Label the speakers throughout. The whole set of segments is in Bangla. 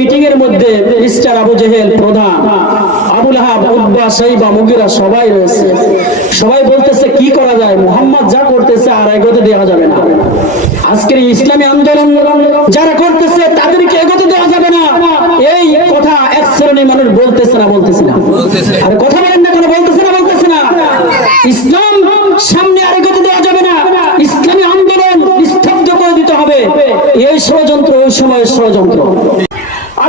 Speaker 1: মিটিং এর মধ্যে মিস্টার আবু জেহেল প্রধান আবুল আহাব উদ্বা সাইবা মুগিরা সবাই রয়েছে। সবাই বলতেছে কি করা যায়? মোহাম্মদ যা করতেছে আর এগোতে দেওয়া যাবে না। আজকের ইসলামী আন্দোলন যারা করতেছে তাদেরকে এগোতে দেওয়া যাবে না। এই কথা এক শ্রেণির মানুষ বলতেছে না বলতেছে না। আর কথা বলেন না কেন বলতেছে না বলতেছে না। ইসলাম সামনে আর এগোতে দেওয়া যাবে না। ইসলামী আন্দোলন স্তব্ধ করে দিতে হবে। এই ষড়যন্ত্র ওই সময়ের ষড়যন্ত্র।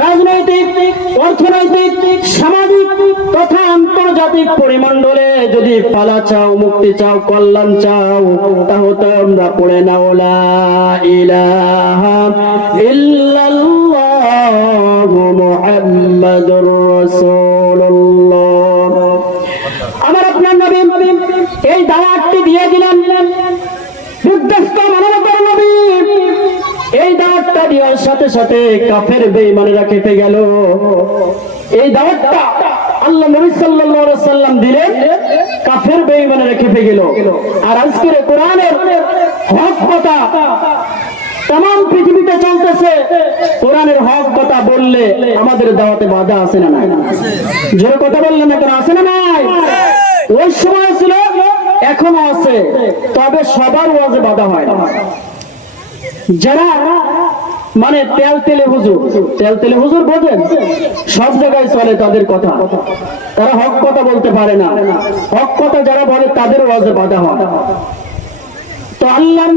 Speaker 1: রাজনৈতিক, অর্থনৈতিক, সামাজিক তথা আন্তর্জাতিক পরিমণ্ডলে যদি পালা চাও, মুক্তি চাও, কল্যাণ চাও, তাহলে তোমরা পড়ে নাও ইলাহা ইল্লাল্লাহু। দাওয়াতটা দেওয়ার সাথে সাথে কাফের বেঈমানেরা কেঁপে গেল। এই দাওয়াতটা আল্লাহ নবী সাল্লাল্লাহু সাল্লাম কাফের কেঁপে গেল। আর আজকের কোরআনের হক কথা পৃথিবীতে চলতেছে। কোরআনের হক কথা বললে আমাদের দাওয়াতে বাধা আছে না নাই? জোরে কথা বললে না কেন? আছে না নাই? ওই সময় ছিল, এখনও আছে। তবে সবার ওয়াজে বাধা হয়। যারা মানে তেল তেলে হুজুর, তেল তেলে হুজুর বোঝেন? সব জায়গায় চলে তাদের কথা। তারা হক কথা বলতে পারে না। হক কথা যারা বলে তাদের ওয়াজে বাধা হয়। আল্লাহর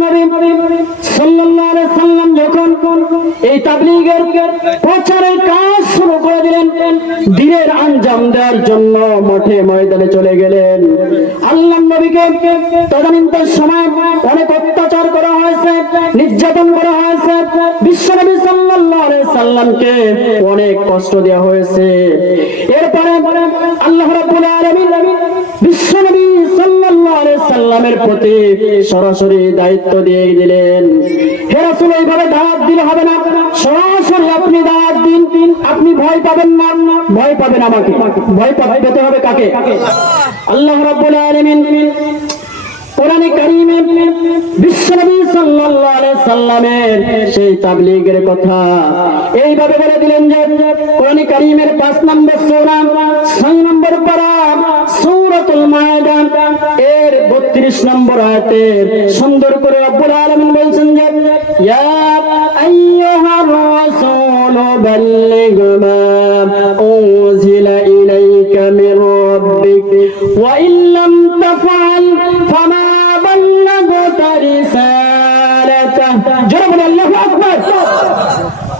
Speaker 1: কাজ শুরু করে দিলেন জন্য মাঠে ময়দানে চলে গেলেন। সময় অনেক অত্যাচার করা নির্যাতন করা হয়েছে। বিশ্বনবী সাল্লাল্লাহু আলাইহি সাল্লামকে অনেক কষ্ট দেওয়া হয়েছে। এরপরে আল্লাহ রাব্বুল আলামিন বিশ্বনবী সাল্লাল্লাহু আলাইহি সাল্লামের প্রতি সরাসরি দায়িত্ব দিয়ে দিলেন। হে রাসূল, এইভাবে দাওয়াত দিলে হবে না। সরাসরি আপনি দাওয়াত দিন, আপনি ভয় পাবেন না। ভয় পাবেন আমাকে। ভয় পেতে হবে কাকে? আল্লাহ রাব্বুল আলামিন কোরআনে কারিমে বিশ্বনবী সাল্লামের সেই তাবলীগের কথা। এইভাবে বলে দিলেন যে, কোরআনে 5 নম্বর সূরা 6 নম্বর সূরাতুল মায়েদা। এর 32 নম্বর সুন্দর করে রব্বুল বলছেন যে, ইয়া আইয়ুহার ইলাইকা মির রাব্বিক, ওয়া ইল্লাম তাফআল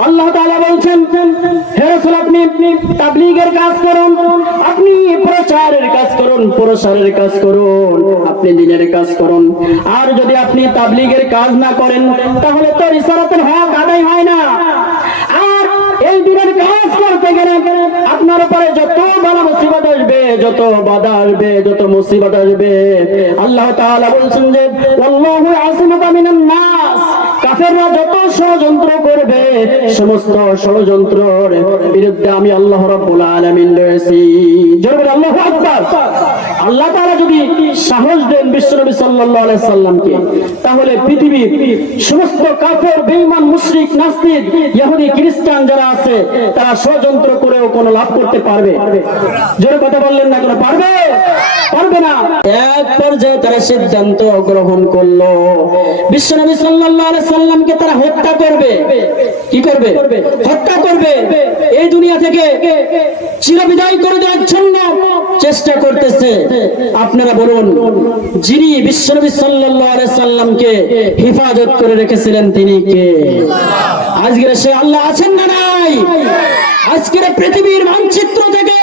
Speaker 1: আল্লাহ বলছেন আর যদি আপনি তাবলীগের কাজ না করেন, তাহলে তো রিসালাতের হক আদায় হয় না। আর এই দিনের কাজ করতে গেলে আপনার উপরে যত বাধা মুসিবত আসবে, যত বাধা আসবে, যত মুসিবত আসবে, আল্লাহ তাআলা বলছেন যে আল্লাহু আসিমুকা মিনান নাস। কাফেররা যত ষড়যন্ত্র করবে, সমস্ত ষড়যন্ত্রের বিরুদ্ধে আমি আল্লাহ রাব্বুল আলামিন রয়েছি। জোরে আল্লাহু আকবার। আল্লাহ তাআলা যদি সাহস দেন বিশ্বনবী সাল্লাল্লাহু আলাইহি সাল্লামকে, তাহলে পৃথিবীর সমস্ত কাফের, বেঈমান, মুশরিক, নাস্তিক, ইহুদি, খ্রিস্টান যারা আছে, তারা ষড়যন্ত্র করেও কোনো লাভ করতে পারবে। জোরে কথা বললেন না কেন? পারবে? পারবে না। এক পর্যায়ে তারা সিদ্ধান্ত গ্রহণ করল। বিশ্বনবী সাল্লাল্লাহু আলাইহি সাল্লামকে তারা হত্যা করবে। কি করবে? হত্যা করবে। এই দুনিয়া থেকে চিরবিদায় করে দেওয়ার জন্য চেষ্টা করতেছে। আপনারা বলুন, যিনি বিশ্বনবী আলাইহি সাল্লামকে হেফাজত করে রেখেছিলেন, তিনি কে? আজকের সে আল্লাহ আছেন না নাই? আজকের পৃথিবীর মানচিত্র থেকে,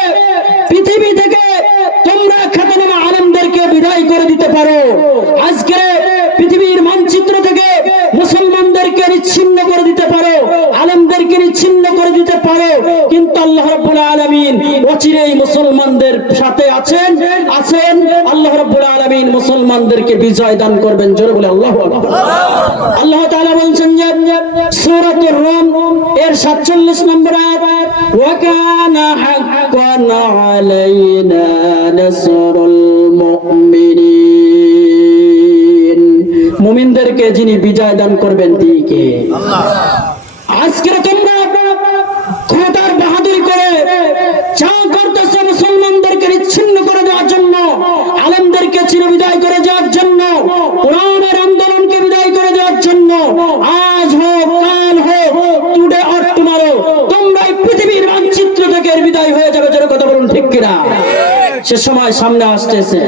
Speaker 1: পৃথিবী থেকে তোমরা খ্যাতনামা আলেমদেরকে বিদায় করে দিতে পারো। আজকে পৃথিবীর মানচিত্র থেকে মুসলমানদেরকে নিচ্ছিন্ন করে দিতে পারো। আলেমদেরকে নিচ্ছিন্ন করে দিতে পারো। কিন্তু আল্লাহ রাব্বুল আলামিন অচিরেই মুসলমানদের সাথে আছেন। আছেন। আল্লাহ রাব্বুল আলামিন মুসলমানদেরকে বিজয় দান করবেন। জোরে বলে আল্লাহু আকবার। আল্লাহ তাআলা বলছেন যে সূরাতুর রুম এর 47 নম্বর আয়াত ওয়া কানা হাক্কান আলাইনা নাসরুল মুমিনিন। মুমিনদেরকে যিনি বিজয় দান করবেন তিনি কে? আজকে তোমরা ক্ষমতার বাহাদুরি করে যা করতেছে মুসলমানদেরকে নিচ্ছিন্ন করে দেওয়ার জন্য আলমদেরকে চিরবিদায় করে দেওয়ার জন্য কোরআনের আন্দোলনকে বিদায় করে দেওয়ার জন্য আজ হোক কাল হোক টুডে অর টুমারো তোমরা এই পৃথিবীর মানচিত্র থেকে বিদায় হয়ে যাবে যেন কথা বলুন ঠিক কিনা? সে সময় সামনে আসতেছে।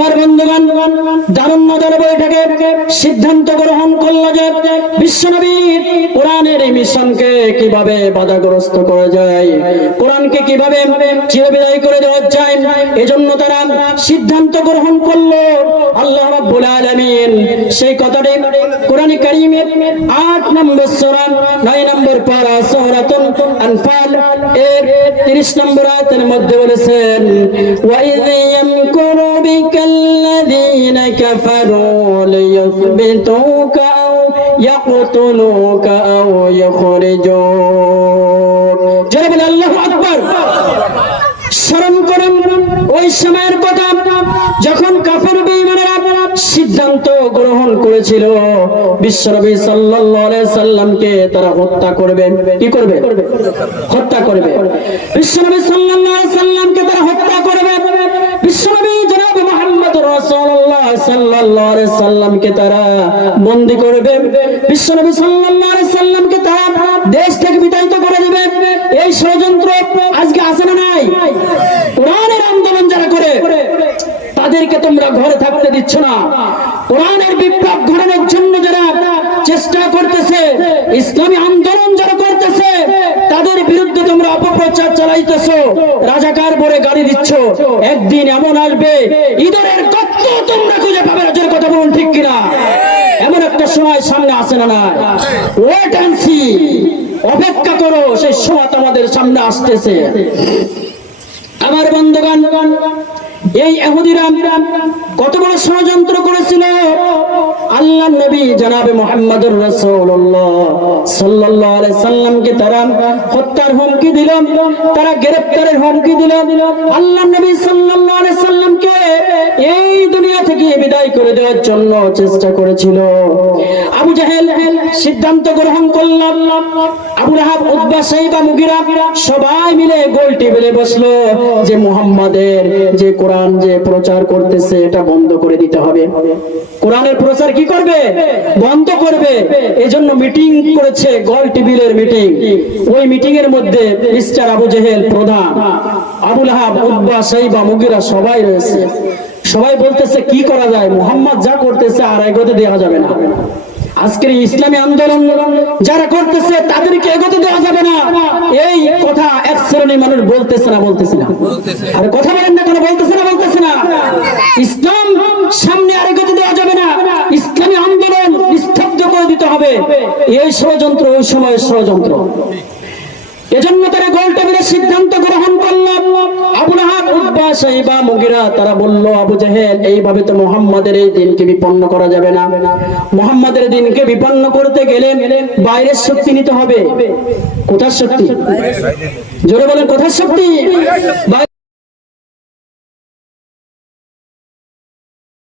Speaker 1: আমার বন্ধুগণ মজার বৈঠকে সিদ্ধান্ত গ্রহণ করল যে বিশ্বনবীর কোরআনের এই মিশনকে কীভাবে বাধাগ্রস্ত করা যায়, কোরআনকে কীভাবে চিরবিদায় করে দেওয়া যায়, এজন্য তারা সিদ্ধান্ত গ্রহণ করল, আল্লাহ রাব্বুল আলামিন সেই কথাটি কোরআন কারীমের 8 নম্বর সূরা 9 নম্বর পারা সূরাতুল আনফাল, এর 30 নম্বর আয়াতের মধ্যে বলেছেন ওয়াইয ইয়ামকুরু লিয়ুথবিতুকা আও ইয়াকতুলুকা আও ইখরিজুক জোরে বলে আল্লাহু আকবার স্মরণ করেন, ওই সময়ের কথা যখন কাফের বেঈমানেরা সিদ্ধান্ত গ্রহণ করেছিল, বিশ্বনবী সাল্লামকে তারা হত্যা করবে। কি করবে? হত্যা করবে। বিশ্বনবী সাল্লাল্লাহু সাল্লামকে তারা হত্যা করবে। বিশ্বনবী জনাব মুহাম্মদ রাসূলুল্লাহ। তাদেরকে তোমরা ঘরে থাকতে দিচ্ছ না। কোরআনের বিপ্লব ঘটানোর জন্য যারা চেষ্টা করতেছে, ইসলামী আন্দোলন যারা করতেছে, তাদের বিরুদ্ধে তোমরা অপপ্রচার চালাইতেছো। রাজাকার বলে গাড়ি দিচ্ছ। একদিন এমন আসবে, ইঁদুরের কত তোমরা খুঁজে পাবে রাজের কথা বলুন ঠিক কিনা? এমন একটা সময় সামনে আসে না না ওয়েট অ্যান্ড সি অপেক্ষা করো, সেই সময় আমাদের সামনে আসতেছে। আমার বন্ধুগণ, এই এহুদিরা কত বড় ষড়যন্ত্র করেছিল? আল্লাহ নবী জনাবে মোহাম্মদুর রাসূলুল্লাহ সাল্লাল্লাহু আলাইহি সাল্লামকে তারা হত্যার হুমকি দিল, তারা গ্রেফতারের হুমকি দিল। আল্লাহ নবী সাল্লাল্লাহু আলাইহি সাল্লামকে এই দুনিয়া থেকে বিদায় করে দেওয়ার জন্য চেষ্টা করেছিল। আবু জাহেল সিদ্ধান্ত গ্রহণ করল আবু লাহাব, উতবা সাইবা মুগিরা সবাই মিলে গোল টেবিলে বসল যে মুহাম্মাদের যে কোরআন যে প্রচার করতেছে, এটা বন্ধ করে দিতে হবে। কোরআনের প্রচার কি করবে? বন্ধ করবে। এজন্য মিটিং করেছে গোল টেবিলের মিটিং। ওই মিটিং এর মধ্যে মিস্টার আবু জেহেল প্রধান, আবু লাহাব, উতবা সাইবা মুগিরা সবাই রয়েছে। সবাই বলতেছে, কি করা যায়? মোহাম্মদ যা করতেছে, আর এগোতে দেওয়া যাবে না। আজকের ইসলামী আন্দোলন যারা করতেছে, তাদেরকে এগোতে দেওয়া যাবে না। এই কথা এক শ্রেণির মানুষ বলতেছে না বলতেছে না। আর কথা বলেন না কেন, বলতেছে না বলতেছে না। ইসলাম সামনে আর এগোতে দেওয়া যাবে না। ইসলামী আন্দোলন নিস্তব্ধ করে দিতে হবে। এই ষড়যন্ত্র, ওই সময়ের ষড়যন্ত্র। এজন্য তারা গোল টেবিলের সিদ্ধান্ত গ্রহণ করল আবু উব্বা সাইবা মুগিরা তারা বলল আবু জাহেল এইভাবে তো মুহাম্মাদের এই দিনকে বিপন্ন করা যাবে না। মুহাম্মাদের দিনকে বিপন্ন করতে গেলে বাইরের শক্তি নিতে হবে। কোথার শক্তি? জোরে বলেন কোথার শক্তি।